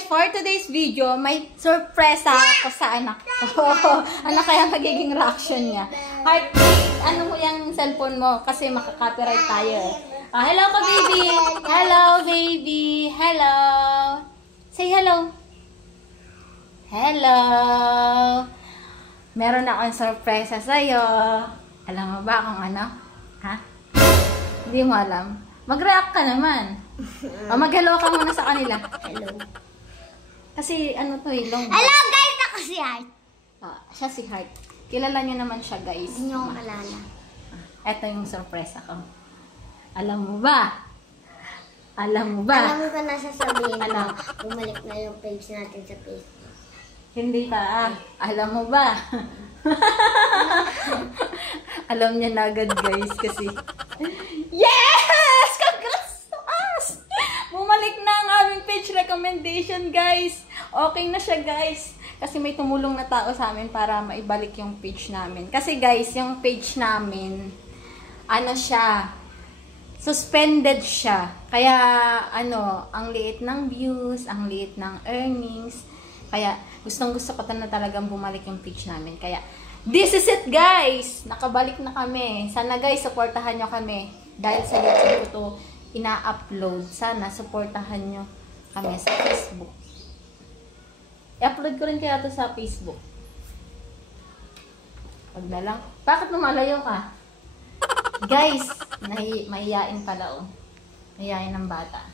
guys, for today's video, may surpresa ako sa anak ko. Ano kaya magiging reaction niya? Heart, ano mo yung cellphone mo? Kasi makaka-copyright tayo. Hello ka, baby! Hello, baby! Hello! Say hello! Hello! Meron akong surpresa sa'yo. Alam mo ba kung ano? Ha? Hindi mo alam? Mag-react ka naman. Mag-hello ka muna sa kanila. Hello. Kasi ano to eh, long. Hello guys! Ako si Heart. Siya si Heart. Kilala niyo naman siya, guys. Hindi niyo ako kalala. Ito yung surpresa ko. Alam mo ba? Alam mo ba? Alam mo ba na sasabihin Ano? mo, bumalik na yung page natin sa Facebook. Hindi pa. Alam mo ba? Alam niya na agad, guys, kasi yes! Congrats to us! Bumalik na ang aming page recommendation, guys. Okay na siya, guys. Kasi may tumulong na tao sa amin para maibalik yung page namin. Kasi, guys, yung page namin, ano siya, suspended siya. Kaya, ano, ang liit ng views, ang liit ng earnings. Kaya, gustong-gusto ko na talagang bumalik yung page namin. Kaya, this is it, guys! Nakabalik na kami. Sana, guys, supportahan nyo kami. Dahil sa YouTube ko to ina-upload. Sana, supportahan nyo kami sa Facebook. I-upload ko rin kaya to sa Facebook. Pag na lang. Bakit lumalayo ka? Guys, mahiyain pala, oh. Mahiyain ng bata.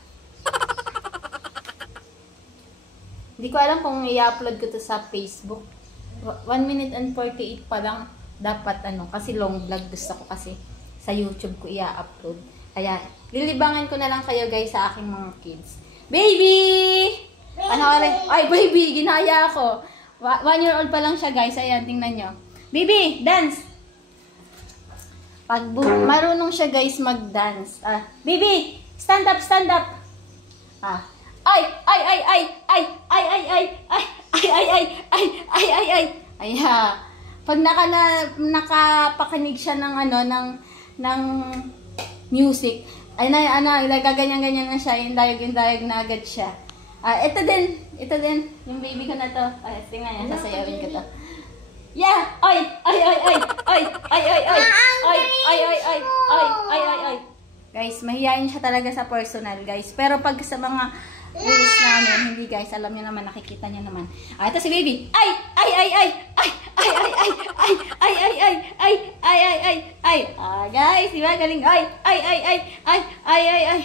Hindi ko alam kung i-upload ko to sa Facebook. 1 minute and 48 pa lang dapat ano. Kasi long vlog gusto ko kasi sa YouTube ko i-upload. Kaya, lilibangan ko na lang kayo guys sa aking mga kids. Baby! Ano ka rin? Ay, baby! Ginaya ako. 1-year-old pa lang siya guys. Ayan, tingnan nyo. Baby! Dance! Pag marunong siya guys mag-dance. Baby! Stand up! Stand up! Ay! Ay! Ay! Ay! Ay! Ay! Ay! Ay! Ay! Ay! Ay! Ay! Ay! Ay! Ay! Ay! Ay! Pag nakapakinig siya ng ano, ng music, ay nagaganyan-ganyan na siya, yung dayag na agad siya. Ito din, yung baby ko na to. Tingnan yan, sasayawin ko to. Yeah! Ay! Ay! Ay! Ay! Ay! Ay! Ay! Ay! Ay! Ay! Ay! Ay! Ay! Ay! Ay! Guys, mahihain siya talaga sa personal, guys. Pero pag sa mga reels namin, hindi guys, alam niyo naman, nakikita niyo naman. Ito si baby. Ay! Ay! Ay! Ay! Ay! Ay! Ay! Ay! Ay! Ay! Ay! Ay! Ay! Ay! Ay! Ay! Ay! Guys, di ba? Galing. Ay! Ay! Ay! Ay! Ay! Ay! Ay! Ay!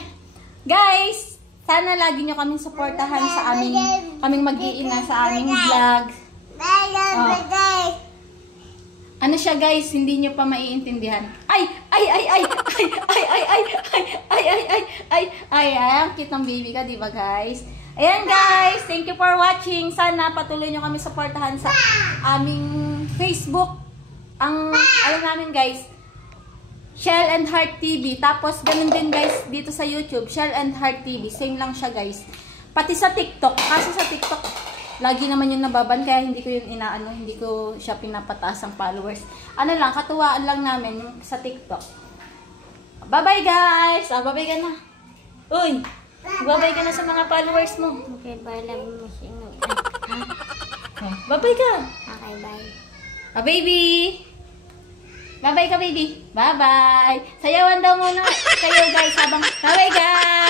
Guys, sana lagi niyo kaming suportahan sa kaming mag-iina sa aming vlog. Ano siya guys, hindi nyo pa maiintindihan. Ay! Ay! Ay! Ay! Ay! Ay! Ay! Ay! Ay! Ay! Ay! Ay! Ay! Ang cute ng baby ka, diba guys? Ayan guys, thank you for watching. Sana patuloy nyo kami supportahan sa aming Facebook. Ang ano namin guys, Shell and Heart TV. Tapos ganun din guys dito sa YouTube, Shell and Heart TV. Same lang siya guys. Pati sa TikTok. Kasi sa TikTok, lagi naman yung nababan, kaya hindi ko yun hindi ko siya pinapataas ang followers. Ano lang, katuwaan lang namin yung sa TikTok. Bye-bye guys! Bye-bye ka na. Uy! Bye-bye ka na sa mga followers mo. Okay, bye. Love mo siya. Bye-bye ka. Okay, bye. Baby! Bye-bye ka, baby. Bye-bye! Sayawan daw muna kayo guys habang... Bye-bye guys!